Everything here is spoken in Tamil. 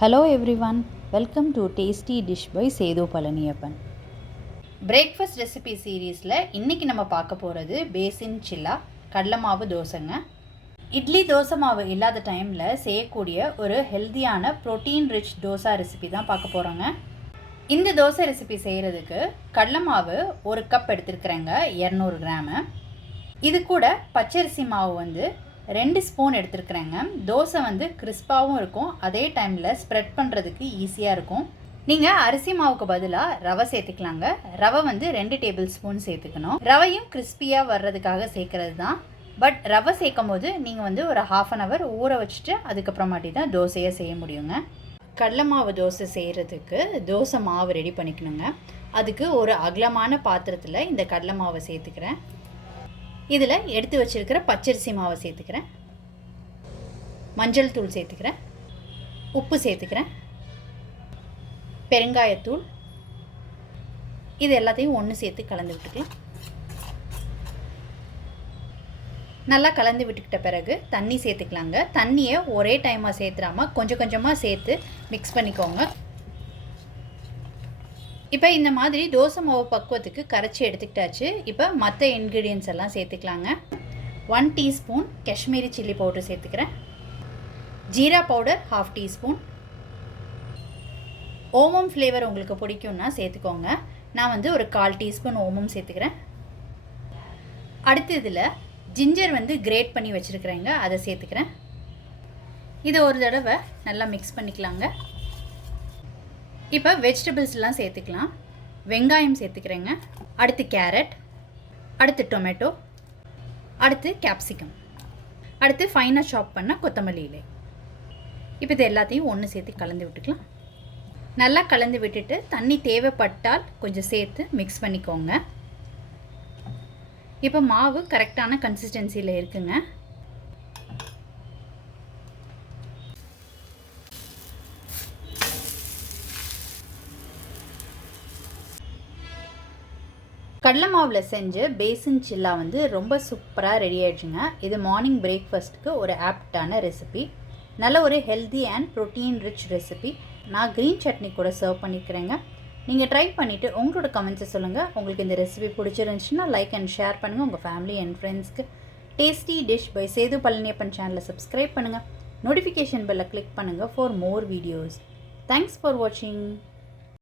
Hello everyone welcome to tasty dish by Sethu Palaniappan breakfast recipe சீரீஸில் இன்றைக்கி நம்ம பார்க்க போகிறது பேசின் சில்லா கடலை மாவு தோசைங்க. இட்லி தோசை மாவு இல்லாத டைமில் செய்யக்கூடிய ஒரு ஹெல்த்தியான ப்ரோட்டீன் ரிச் தோசா ரெசிபி தான் பார்க்க போகிறோங்க இந்த தோசை ரெசிபி செய்கிறதுக்கு கடலை மாவு ஒரு கப் எடுத்துருக்குறேங்க இரநூறு கிராமு. இது கூட பச்சரிசி மாவு வந்து ரெண்டு ஸ்பூன் எடுத்துருக்குறேங்க. தோசை வந்து கிறிஸ்பாகவும் இருக்கும். அதே டைமில் ஸ்ப்ரெட் பண்ணுறதுக்கு ஈஸியாக இருக்கும். நீங்கள் அரிசி மாவுக்கு பதிலாக ரவை சேர்த்துக்கலாங்க. ரவை வந்து ரெண்டு டேபிள் ஸ்பூன் சேர்த்துக்கணும். ரவையும் கிறிஸ்பியாக வர்றதுக்காக சேர்க்கறது தான் பட் ரவை சேர்க்கும் போது நீங்கள் வந்து ஒரு ஹாஃப் அன் ஹவர் ஊற வச்சுட்டு அதுக்கப்புறமாட்டி தான் தோசையாக செய்ய முடியுங்க. கடலை மாவு தோசை செய்கிறதுக்கு தோசை மாவு ரெடி பண்ணிக்கணுங்க. அதுக்கு ஒரு அகலமான பாத்திரத்தில் இந்த கடலை மாவை சேர்த்துக்கிறேன். இதில் எடுத்து வச்சுருக்கிற பச்சரிசி மாவை சேர்த்துக்கிறேன். மஞ்சள் தூள் சேர்த்துக்கிறேன். உப்பு சேர்த்துக்கிறேன். பெருங்காயத்தூள். இது எல்லாத்தையும் ஒன்று சேர்த்து கலந்து விட்டுக்கலாம். நல்லா கலந்து விட்டுக்கிட்ட பிறகு தண்ணி சேர்த்துக்கலாங்க. தண்ணியை ஒரே டைமாக சேர்த்துறாமல் கொஞ்சம் கொஞ்சமாக சேர்த்து மிக்ஸ் பண்ணிக்கோங்க. இப்போ இந்த மாதிரி தோசை மாவு பக்குவத்துக்கு கரைச்சி எடுத்துக்கிட்டாச்சு. இப்போ மற்ற இன்க்ரீடியன்ஸ் எல்லாம் சேர்த்துக்கலாங்க. One teaspoon Kashmiri chilli powder சேர்த்துக்கிறேன். ஜீரா பவுடர் ஹாஃப் டீஸ்பூன் ஓமம் ஃப்ளேவர் உங்களுக்கு பிடிக்கும்னா சேர்த்துக்கோங்க. நான் வந்து ஒரு கால் டீஸ்பூன் ஓமம் சேர்த்துக்கிறேன். அடுத்து இதில் ஜிஞ்சர் வந்து கிரேட் பண்ணி வச்சுருக்குறேங்க. அதை சேர்த்துக்கிறேன். இதை ஒரு தடவை நல்லா மிக்ஸ் பண்ணிக்கலாங்க. இப்போ வெஜிடபிள்ஸ்லாம் சேர்த்துக்கலாம். வெங்காயம் சேர்த்துக்கிறேங்க. அடுத்து கேரட் அடுத்து டொமேட்டோ அடுத்து கேப்சிகம் அடுத்து ஃபைனாக சாப் பண்ண கொத்தமல்லி இலை. இப்போ இது எல்லாத்தையும் ஒன்று சேர்த்து கலந்து விட்டுக்கலாம். நல்லா கலந்து விட்டுட்டு தண்ணி தேவைப்பட்டால் கொஞ்சம் சேர்த்து மிக்ஸ் பண்ணிக்கோங்க. இப்போ மாவு கரெக்டான கன்சிஸ்டன்சியில் இருக்குங்க. கடலை மாவில் செஞ்ச பேசன் சில்லா வந்து ரொம்ப சூப்பராக ரெடி ஆகிடுச்சுங்க இது மார்னிங் பிரேக்ஃபாஸ்ட்டுக்கு ஒரு ஆப்டான ரெசிபி நல்ல ஒரு healthy and protein rich recipe நான் க்ரீன் சட்னி கூட சர்வ் பண்ணிக்கிறேங்க. நீங்கள் ட்ரை பண்ணிவிட்டு உங்களோட கமெண்ட்ஸை சொல்லுங்கள் உங்களுக்கு இந்த ரெசிபி பிடிச்சிருந்துச்சுன்னா லைக் அண்ட் ஷேர் பண்ணுங்கள் உங்கள் ஃபேமிலி அண்ட் ஃப்ரெண்ட்ஸ்க்கு tasty dish by Sethu Palaniappan சேனலை சப்ஸ்கிரைப் பண்ணுங்கள் நோட்டிஃபிகேஷன் பெல்லை கிளிக் பண்ணுங்கள் for more videos thanks for வாட்சிங்